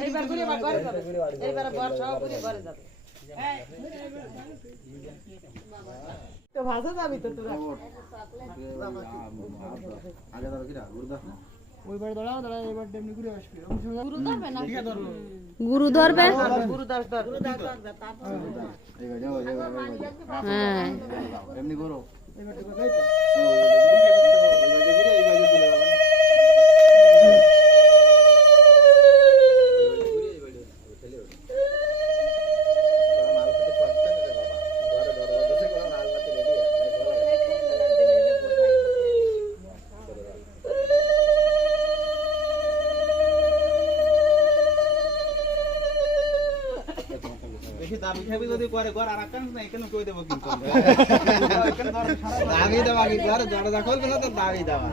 এইবার ঘুরে ঘরে যাবে এইবার বর্ষাও ঘুরে ঘরে যাবে তো ভাষা যাবি তো তোরা আগে ধরো কিরা গুরুদাস না ওইবার দাঁড়াও এবার এমনি ঘুরে আসবে গুরু ধরবে না গুরু ধরবে গুরু দাস ধর এইবার যাও হ্যাঁ এমনি করো এবার দেখো তাই তো বেশি দাবি খাবি যদি করে ঘর আর কাজ নাই কেন কই দেব কিন্তু দাবি দেওয়া কি ঘর জড় দখল না তো দাবি দেওয়া